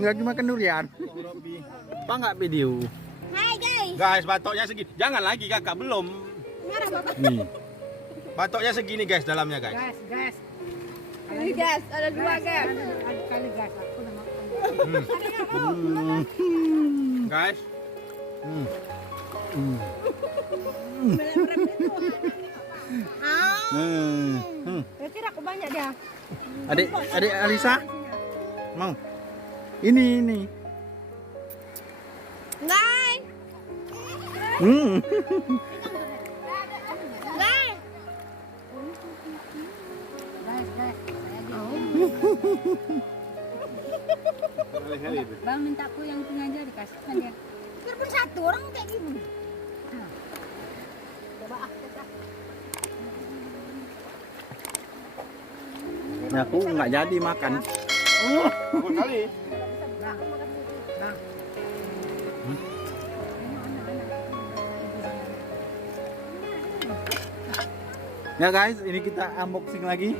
Lagi makan durian. Apa nggak video? Hai guys. Guys, batoknya segini. Jangan lagi kakak, belum. Nih. Batoknya segini guys, dalamnya guys. Gas. Ini guys, ada dua guys. Ada kali gas. Aku udah makan. Guys, Berarti aku banyak dia. Adik Alisa, mau? Ini. Guys. Hmm. Guys. Gas. Bang minta aku yang punya aja dikasihkan dia. Biarpun satu orang kayak gini. Ya, aku nggak jadi makan. bagus kali. Ya guys, ini kita unboxing lagi.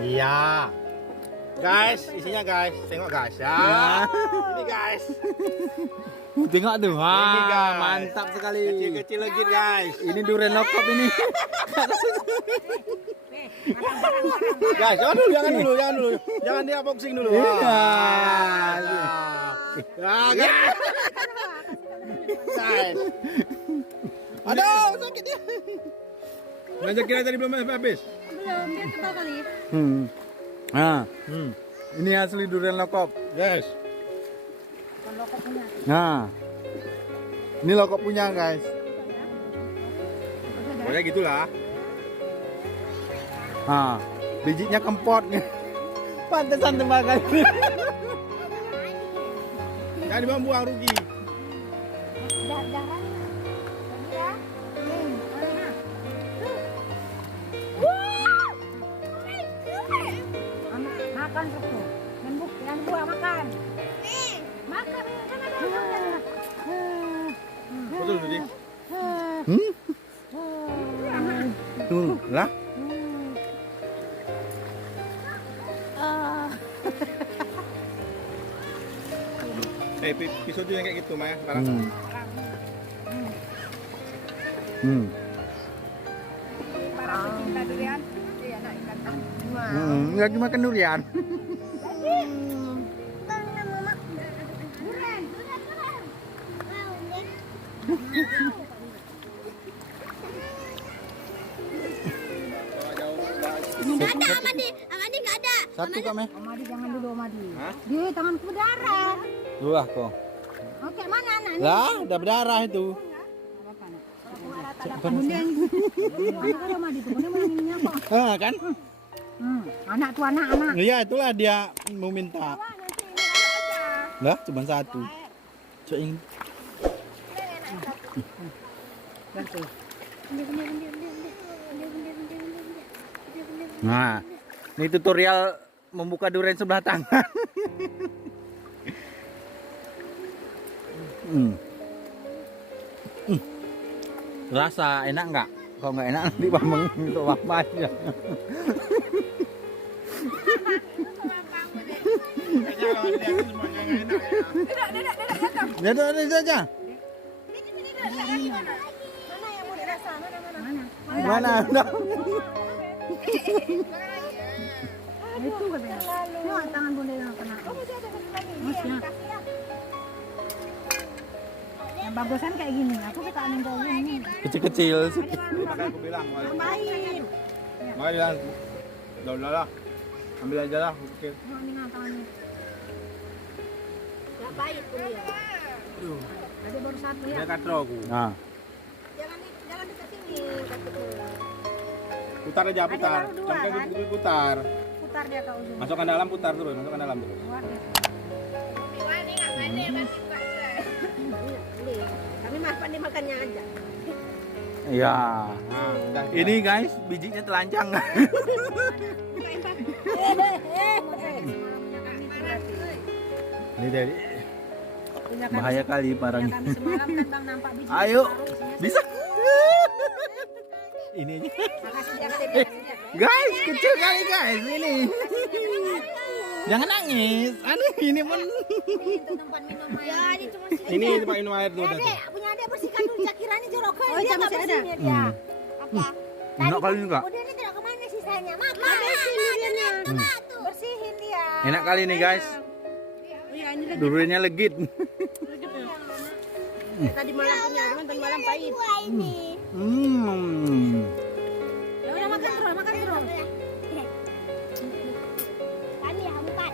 Iya. Guys, isinya guys. Tengok guys ya. Ini guys. Tengok tuh, Ini, wah, guys. mantap sekali. Kecil-kecil lagi guys. Ini durian lokop ini. Guys, jangan dulu. Jangan dia boxing dulu. Iya. Ya, guys. Guys. Aduh, sakit dia. Ngajak kira tadi belum habis. Belum, dia tebal kali. Nah, ini asli durian lokop. Guys. Nah, ini lokop punya guys. Pokoknya gitulah. Nah, bijinya kempot. Pantesan tebakan. Jangan dibuang-buang, rugi. Darah. Ya. Makan tuh. Yang buah makan. Makan kan ada. Betul tadi. Tuh, lah. Pisau juga kayak gitu, Maya. Sekarang. Para pecinta durian. Iya, nak ikan. Lagi makan durian. Nggak ada, Amadi nggak ada. Satu kami. Amadi jangan dulu Amadi. Hah? Dia tanganku berdarah. Dua kok. Oke, mana anak? Lah, udah berdarah itu. Apa nak? Bunda yang Anak ada Amadi tuh. Bunda mana ininya kok? Ah, kan? Anak tuh anak. Iya, itulah dia mau minta. Lah, cuma satu. Cok ini. Nah, ini tutorial membuka durian sebelah tangan. Rasa enak nggak? Kalau nggak enak nanti bambang untuk bapaknya. Dia aja. mana yang mau dirasa? Mana? Mana? Itu katanya. Tengok tangan Bunda yang kena. Masnya. Yang bagusan kayak gini. Aku suka minta ini. Kecil-kecil sih. Makanya aku bilang, Baik. makanya bilang, lah. Ambil aja lah. Oke. Tengok tangannya. Nggak baik pun ya. Ada baru satu ya. Dia katro aku. Nah, Jangan dekat sini. Katanya. Putar aja, putar. baru dua, Jangan kan? gitu putar. Putar dia ke ujung. Masukkan dalam, putar terus. Masukkan dalam terus. Keluar dia. Kami mah pandai makannya aja. iya. Nah, udah. Ini guys, bijinya telanjang. Ini dari Punya kami- Bahaya kali punya parangnya. kami semalam kan bang nampak biji. Ayo. baru isinya. Bisa. Ini aja. Makasih dia, kasih dia. Guys, kecil kali guys ini. Jangan nangis. Aneh ini pun. Itu tempat minum air. Ya, ini cuma Ini tempat minum air tuh. Adek, punya adek bersihkan dulu Zakirani jorokan. Oh, Dia jam nggak masih ada? bersihnya dia. Apa? Enak kali juga. Udah ini tidak kemana sisanya? Makan. Bersihin dia. Enak kali nih guys. Iya, ini lagi. Duriannya legit. Tadi malam punya, cuman tadi malam pahit. Ya udah makan terus, makan terus. Kami ya, empat.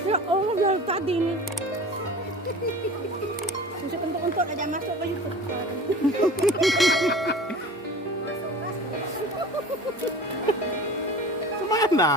Ya Allah, dari tadi nih. Bisa untuk aja masuk ke YouTube. Kemana?